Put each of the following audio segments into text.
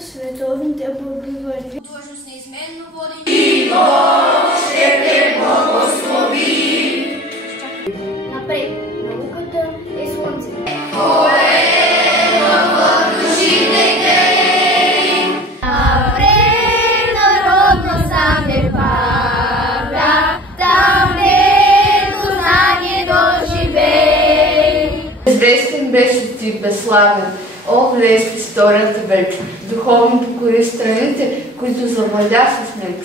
Световните благовърви. Длъжност неизменно води. И Бог ще те благослови. Напред, науката е слънце. Полева в душите грей. Напред, народно саме пара, там дето знанието живей. Известен беше ти, безславен, о, влез в историята вече. Духовно покори страните, които завладя с него.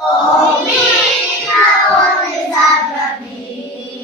О, ми, народ, не забравимо.